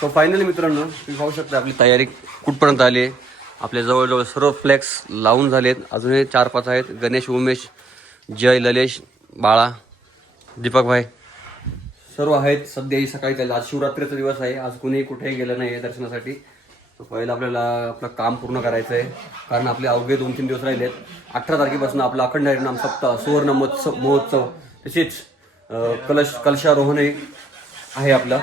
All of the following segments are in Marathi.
सो फायनली मित्रांनो तुम्ही पाहू शकता आपली तयारी कुठपर्यंत आली आहे. आपल्या जवळजवळ सर्व फ्लेक्स लावून झालेत. अजूनही 4-5 आहेत. गणेश, उमेश, जय, ललेश, बाळा, दीपक भाई सर्व आहेत. सध्या सकाळी चाललं. आज शिवरात्रीचा दिवस आहे. आज कुणीही कुठेही गेलं नाही आहे दर्शनासाठी. तर पहिलं आपल्याला आपलं काम पूर्ण करायचं आहे, कारण आपले अवघे 2-3 दिवस राहिलेत. 18 तारखेपासून आपला अखंड हरिनाम सप्ताह, सुवर्ण महोत्सव तसेच कलशारोहण आहे आपलं.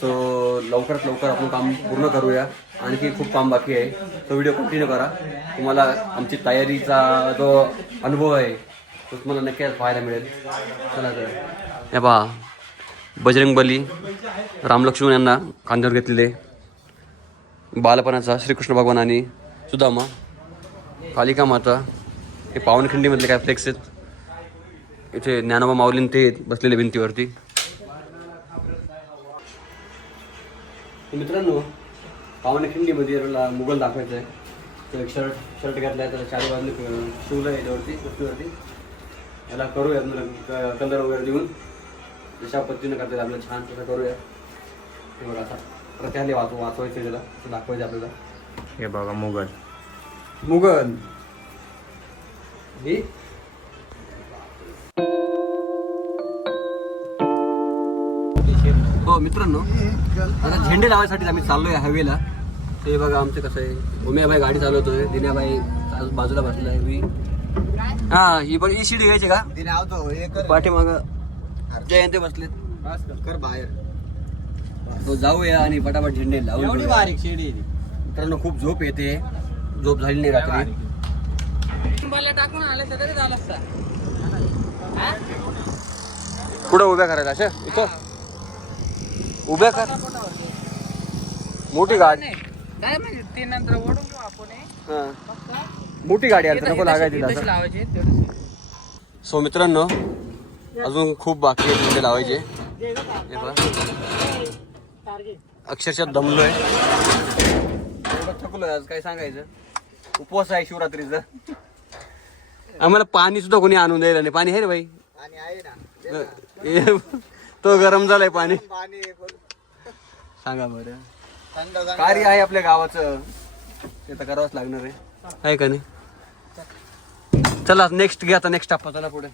सो लवकरात लवकर आपण काम पूर्ण करूया. आणखी खूप काम बाकी आहे. तो व्हिडिओ कंटिन्यू करा. तुम्हाला आमची तयारीचा जो अनुभव आहे तो तुम्हाला नक्की पाहायला मिळेल. चला तर हे पहा, बजरंगबली, रामलक्ष्मण यांना खांद्यावर घेतलेले, बालपणाचा श्रीकृष्ण भगवान आणि सुदामा, कालिका माता, हे पावनखिंडीमधले काय फ्लेक्स आहेत. इथे ज्ञानोबा माऊलीन ते बसलेले भिंतीवरती. मित्रांनो, पावनखिंडीमध्ये मुघल दाखवायचं आहे. तो एक शर्ट घातला आहे, त्याला 4 बाजूने शिवलं आहे याच्यावरती गोष्टीवरती. याला करूया कलर वगैरे देऊन जशा पद्धतीनं करता येईल आपल्याला छान तसं करूया. हे बघा आता प्रत्याने वाचवायचं त्याला दाखवायचं आपल्याला. हे बघा मुघल हो मित्रांनो, आता झेंडे लावायसाठी आम्ही चाललोय हायवेला. ते बघा आमचं कसं आहे, उम्याबाई गाडी चालवतोय, दिन्याबाई बाजूला बसला आहे. हा ही पण ही शिडी घ्यायची का पाठीमाग जयंत बसलेत कर बाहेर. तो जाऊया आणि पटापट झेंडे लावून. एवढी बारीक शिडी मित्रांनो, खूप झोप येते. झोप झाली नाही रात्री. टाकून आले तरी झालं असतं. पुढे उभ्या करायला अशा इथं उभ्या कर. मोठी गाडी काय म्हणजे ते नंतर ओढून घेऊ आपण. मोठी गाडी आहे, नको लागायची. लावायचे. सो मित्रांनो, अजून खूप बाकी आहे झेंडे लावायचे. अक्षरशः दमलोय, थकलोय आज. काय सांगायचं, उपवास आहे शिवरात्रीचा. आम्हाला पाणी सुद्धा कोणी आणून द्यायला नाही. पाणी आहे रे बाई, तो गरम झालाय पाणी. सांगा बरं, कार्य आहे आपल्या गावाचं, ते तर करावंच लागणार आहे का नाही. चला नेक्स्ट घ्या आता, नेक्स्ट टप्पा. चला पुढे.